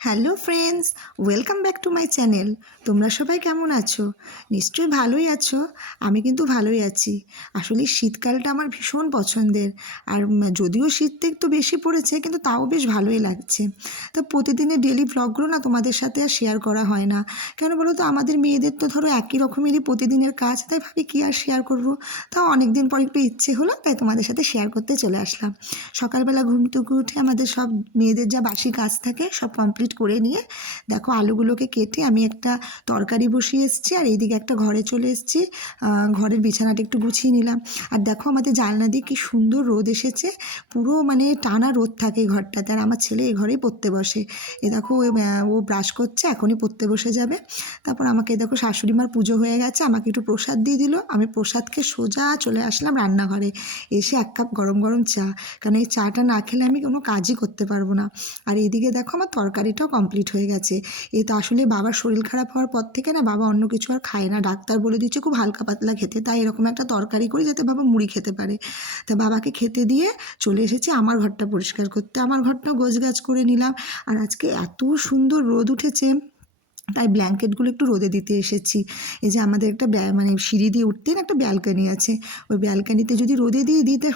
Hello friends, welcome back to my channel. তোমরা সবাই কেমন আছো? নিশ্চয়ই ভালোই আছো। আমি কিন্তু ভালোই আছি। আসলে শীতকালটা আমার ভীষণ পছন্দের। আর যদিও শীতটা একটু বেশি পড়েছে, কিন্তু তাও বেশ ভালোই লাগছে। তা প্রতিদিনের ডেলি ভ্লগগুলো না তোমাদের সাথে আর শেয়ার করা হয় না। কেন বলো তো, আমাদের মেয়েদের তো ধরো একই রকমেরই প্রতিদিনের কাজ, তাই ভাবি কী আর শেয়ার করবো। তাও অনেক দিন পর একটু ইচ্ছে হলো, তাই তোমাদের সাথে শেয়ার করতে চলে আসলাম। সকালবেলা ঘুম থেকে উঠে আমাদের সব মেয়েদের যা বাসি কাজ থাকে সব কমপ্লিট করে নিয়ে দেখো আলুগুলোকে কেটে আমি একটা তরকারি বসিয়ে এসেছি, আর এইদিকে একটা ঘরে চলে এসেছি। ঘরের বিছানাটা একটু গুছিয়ে নিলাম। আর দেখো আমাদের জানলা দিয়ে কি সুন্দর রোদ এসেছে। পুরো মানে টানা রোদ থাকে এই ঘরটাতে। আর আমার ছেলে এই ঘরেই পড়তে বসে। এ দেখো ও ব্রাশ করছে, এখনই পড়তে বসে যাবে। তারপর আমাকে দেখো শাশুড়ি মার পুজো হয়ে গেছে, আমাকে একটু প্রসাদ দিয়ে দিল। আমি প্রসাদকে সোজা চলে আসলাম রান্নাঘরে। এসে এক কাপ গরম গরম চা, কারণ এই চাটা না খেলে আমি কোনো কাজই করতে পারবো না। আর এইদিকে দেখো আমার তরকারিটাও কমপ্লিট হয়ে গেছে। এই তো আসলে বাবার শরীর খারাপ হওয়ার পর থেকে না বাবা অন্য কিছু আর খায় না, ডাক্তার বলে দিচ্ছে খুব হালকা পাতলা খেতে, তাই এরকম একটা তরকারি করি যাতে বাবা মুড়ি খেতে পারে। তা বাবাকে খেতে দিয়ে চলে এসেছি আমার ঘরটা পরিষ্কার করতে। আমার ঘরটাও গোছগাছ করে নিলাম। আর আজকে এত সুন্দর রোদ উঠেছে, তাই ব্ল্যাঙ্কেটগুলো একটু রোদে দিতে এসেছি। এই যে আমাদের একটা মানে সিঁড়ি দিয়ে উঠতেই না একটা ব্যালকানি আছে, ওই ব্যালকানিতে যদি রোদে দিয়ে দিই তা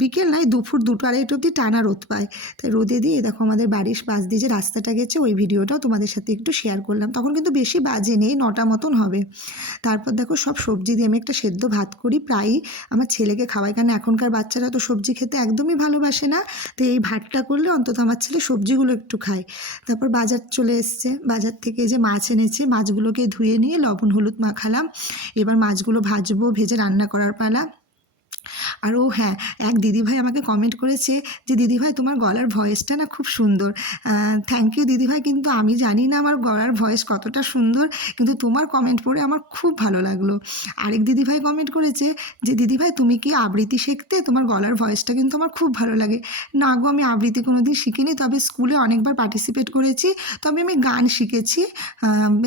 বিকেল নয়, দুপুর 2টা-2:30 অবধি টানা রোদ পায়। তাই রোদে দিয়ে দেখো আমাদের বাড়ির পাশ দিয়ে যে রাস্তাটা গেছে, ওই ভিডিওটাও তোমাদের সাথে একটু শেয়ার করলাম। তখন কিন্তু বেশি বাজে নেই, 9টা মতন হবে। তারপর দেখো সব সবজি দিয়ে আমি একটা সেদ্ধ ভাত করি, প্রায়ই আমার ছেলেকে খাওয়াই, কারণ এখনকার বাচ্চারা তো সবজি খেতে একদমই ভালোবাসে না। তো এই ভাতটা করলে অন্তত আমার ছেলে সবজিগুলো একটু খায়। তারপর বাজার চলে এসছে, বাজার থেকে যে মাছ এনেছে, মাছগুলোকে ধুয়ে নিয়ে লবণ হলুদ মাখালাম। এবার মাছগুলো ভাজবো, ভেজে রান্না করার পালা। আর ও হ্যাঁ, এক দিদিভাই আমাকে কমেন্ট করেছে যে দিদিভাই তোমার গলার ভয়েসটা না খুব সুন্দর। থ্যাংক ইউ দিদিভাই, কিন্তু আমি জানি না আমার গলার ভয়েস কতটা সুন্দর, কিন্তু তোমার কমেন্ট পড়ে আমার খুব ভালো লাগলো। আরেক দিদিভাই কমেন্ট করেছে যে দিদিভাই তুমি কি আবৃত্তি শিখতে? তোমার গলার ভয়েসটা কিন্তু আমার খুব ভালো লাগে। না গো, আমি আবৃত্তি কোনো দিন শিখিনি, তবে স্কুলে অনেকবার পার্টিসিপেট করেছি, তবে আমি গান শিখেছি।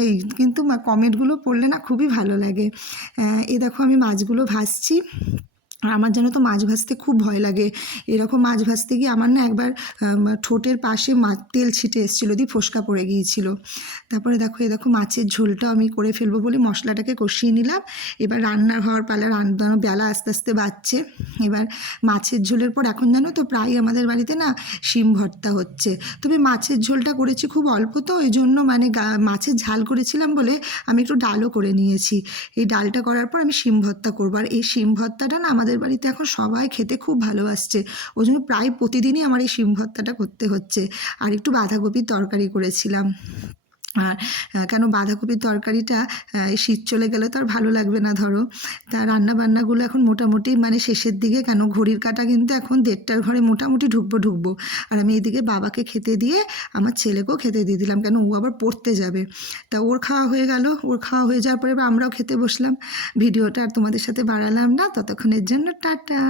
এই কিন্তু কমেন্টগুলো পড়লে না খুবই ভালো লাগে। এ দেখো আমি মাছগুলো ভাজছি। আর আমার যেন তো মাছ ভাজতে খুব ভয় লাগে। এরকম মাছ ভাজতে গিয়ে আমার না একবার ঠোঁটের পাশে তেল ছিটে এসেছিলো, দিয়ে ফোস্কা পড়ে গিয়েছিল। তারপরে দেখো দেখো মাছের ঝোলটাও আমি করে ফেলবো বলে মশলাটাকে কষিয়ে নিলাম। এবার রান্নার হওয়ার পালা, রান্নার বেলা আস্তে আস্তে বাড়ছে। এবার মাছের ঝোলের পর এখন জানো তো প্রায় আমাদের বাড়িতে না শিম ভর্তা হচ্ছে। তবে মাছের ঝোলটা করেছি খুব অল্প, তো ওই জন্য মানে মাছের ঝাল করেছিলাম বলে আমি একটু ডালও করে নিয়েছি। এই ডালটা করার পর আমি শিম ভর্তা করবো। আর এই শিম ভর্তাটা না আমাদের বাড়িতে এখন সবাই খেতে খুব ভালোবাসছে, ওই জন্য প্রায় প্রতিদিনই আমার এই শিম ভর্তাটা করতে হচ্ছে। আর একটু বাঁধাকপির তরকারি করেছিলাম। আর কেন বাঁধাকপির তরকারিটা শীত চলে গেলে তো আর ভালো লাগবে না ধরো। তা রান্নাবান্নাগুলো এখন মোটামুটি মানে শেষের দিকে, কেন ঘড়ির কাঁটা কিন্তু এখন 1:30টার ঘরে মোটামুটি ঢুকবো। আর আমি এদিকে বাবাকে খেতে দিয়ে আমার ছেলেকেও খেতে দিয়ে দিলাম, কেন ও আবার পড়তে যাবে। তা ওর খাওয়া হয়ে গেল, ওর খাওয়া হয়ে যাওয়ার পরে আমরাও খেতে বসলাম। ভিডিওটা আর তোমাদের সাথে বাড়ালাম না, ততক্ষণের জন্য টাটা।